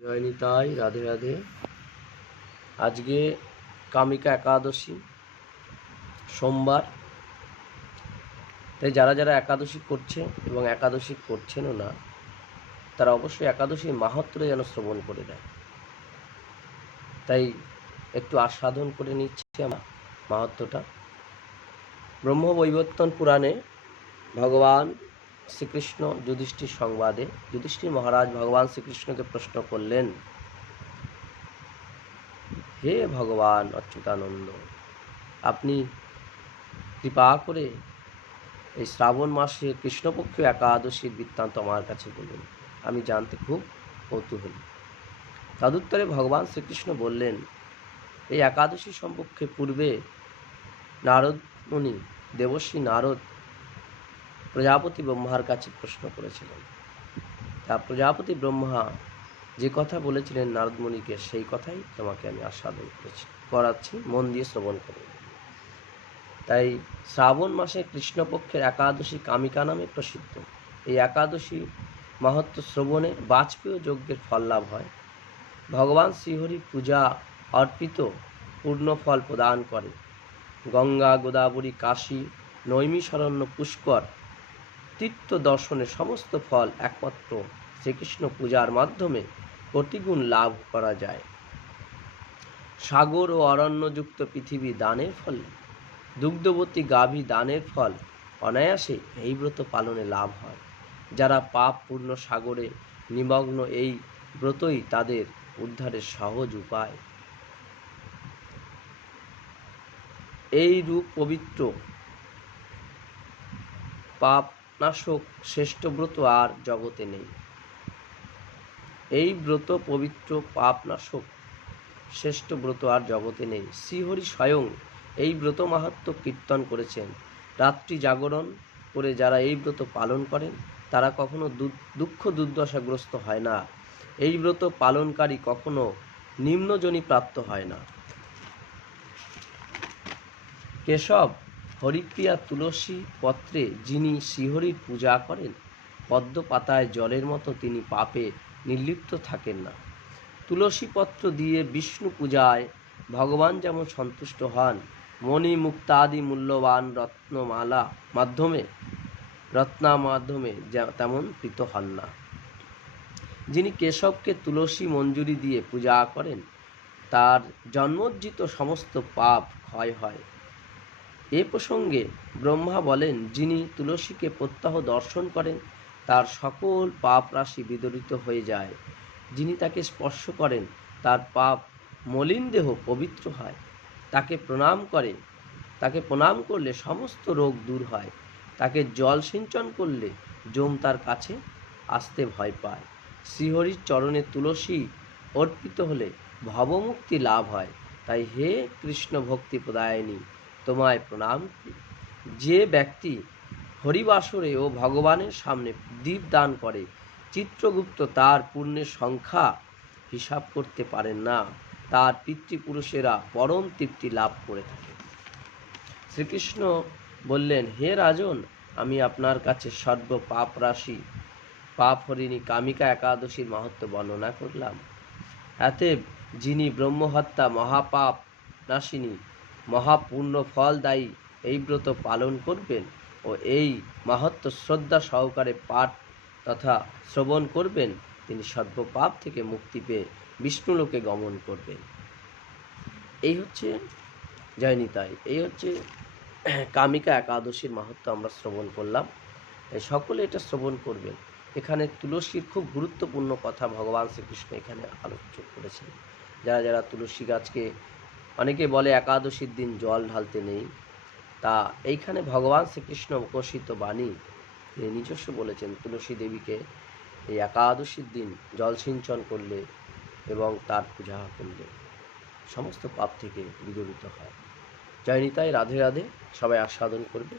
জয় নিতাই, রাধে রাধে। আজকে কামিকা একাদশী, সোমবার। তাই যারা যারা একাদশী করছে এবং একাদশী করছেনও না, তারা অবশ্যই একাদশীর মাহাত্ম্যটা যেন শ্রবণ করে দেয়। তাই একটু আস্বাদন করে নিচ্ছি আমরা মাহাত্ম্যটা। ব্রহ্মবৈবর্তন পুরাণে ভগবান শ্রীকৃষ্ণ যুধিষ্ঠির সংবাদে যুধিষ্ঠির মহারাজ ভগবান শ্রীকৃষ্ণকে প্রশ্ন করলেন, হে ভগবান অচ্যুতানন্দ, আপনি কৃপা করে এই শ্রাবণ মাসে কৃষ্ণপক্ষ একাদশীর বৃত্তান্ত আমার কাছে বলুন, আমি জানতে খুব কৌতূহলী। তদুত্তরে ভগবান শ্রীকৃষ্ণ বললেন, এই একাদশী সম্পর্কে পূর্বে নারদ মুনি, দেবর্ষি নারদ প্রজাপতি ব্রহ্মার কাছে প্রশ্ন করেছিলেন। তা প্রজাপতি ব্রহ্মা যে কথা বলেছিলেন নারদ মুনিকে, সেই কথাই তোমাকে আমি আস্বাদন করাচ্ছি, মন দিয়ে শ্রবণ করুন। তাই শ্রাবণ মাসে কৃষ্ণপক্ষের একাদশী কামিকা নামে প্রসিদ্ধ। এই একাদশী মাহাত্ম্য শ্রবণে বাজপেয় যজ্ঞের ফল লাভ হয়। ভগবান শ্রীহরি পূজা অর্পিত পূর্ণ ফল প্রদান করে। গঙ্গা, গোদাবরী, কাশী, নৈমিষারণ্য, পুষ্কর তীর্থ দর্শনের সমস্ত ফল একমাত্র শ্রীকৃষ্ণ পূজার মাধ্যমে কোটিগুণ লাভ করা যায়। সাগর ও অরণ্যযুক্ত পৃথিবী দানের ফলে, দুগ্ধবতী গাভী দানের ফল অনায়াসে এই ব্রত পালনে লাভ হয়। যারা পাপ পূর্ণ সাগরে নিমগ্ন, এই ব্রতই তাদের উদ্ধারের সহজ উপায়। এই রূপ পবিত্র পাপনাশক শ্রেষ্ঠ ব্রত আর জগতে নেই। এই ব্রত পবিত্র পাপনাশক শ্রেষ্ঠ ব্রত আর জগতে নেই। শ্রীহরি স্বয়ং এই ব্রত মাহাত্ম্য কীর্তন করেছেন। রাত্রি জাগরণ করে যারা এই ব্রত পালন করেন, তারা কখনো দুঃখ দুর্দশাগ্রস্ত হয় না। এই ব্রত পালনকারী কখনো নিম্নজনী প্রাপ্ত হয় না। কেশব হরিপ্রিয়া তুলসী পত্রে যিনি শ্রীহরির পূজা করেন, পদ্ম পাতায় জলের মতো তিনি পাপে নির্লিপ্ত থাকেন না। তুলসী পত্র দিয়ে বিষ্ণু পূজায় ভগবান যেমন সন্তুষ্ট হন, মণি মুক্তাদি মূল্যবান রত্নামাধ্যমে তেমন প্রীত হন না। যিনি কেশবকে তুলসী মঞ্জুরি দিয়ে পূজা করেন, তার জন্মোজ্জিত সমস্ত পাপ ক্ষয় হয়। এ প্রসঙ্গে ব্রহ্মা বলেন, যিনি তুলসীকে প্রত্যহ দর্শন করেন, তার সকল পাপ রাশি বিদরিত হয়ে যায়। যিনি তাকে স্পর্শ করেন, তার পাপ মলিন দেহ পবিত্র হয়। তাকে প্রণাম করলে সমস্ত রোগ দূর হয়। তাকে জল সিঞ্চন করলে যম তার কাছে আসতে ভয় পায়। শ্রীহরির চরণে তুলসী অর্পিত হলে ভবমুক্তি লাভ হয়। তাই হে কৃষ্ণ ভক্তি প্রদায়িনী, তোমায় প্রণাম। যে ব্যক্তি হরিবাসরে ও ভগবানের সামনে দীপ দান করে, চিত্রগুপ্ত তার পুণ্যের সংখ্যা হিসাব করতে পারেন না। তার পিতৃপুরুষেরা পরম তৃপ্তি লাভ করে থাকে। শ্রীকৃষ্ণ বললেন, হে রাজন, আমি আপনার কাছে সর্ব পাপ রাশি পাপ হরিণী কামিকা একাদশীর মাহাত্ম্য বর্ণনা করলাম। এতে যিনি ব্রহ্মহত্যা, মহাপাপ নাশিনী, মহাপূর্ণ ফলদায়ী এই ব্রত পালন করবেন ও এই মাহাত্ম্য শ্রদ্ধা সহকারে পাঠ তথা শ্রবণ করবেন, তিনি সর্বপাপ থেকে মুক্তি পেয়ে বিষ্ণুলোকে গমন করবেন। এই হচ্ছে জয় নিতাই, এই হচ্ছে কামিকা একাদশীর মাহাত্ম্য আমরা শ্রবণ করলাম। সকলে এটা শ্রবণ করবেন। এখানে তুলসীর খুব গুরুত্বপূর্ণ কথা ভগবান শ্রীকৃষ্ণ এখানে আলোচনা করেছেন। যারা যারা তুলসী গাছকে, অনেকে বলে একাদশীর দিন জল ঢালতে নেই, তা এইখানে ভগবান শ্রীকৃষ্ণ উপস্থিত বাণী তিনি নিজস্ব বলেছেন, তুলসী দেবীকে এই একাদশীর দিন জল সিঞ্চন করলে এবং তার পূজা করলে সমস্ত পাপ থেকে বিদরিত হয়। জয় নিতাই, রাধে রাধে। সবাই আস্বাদন করবে।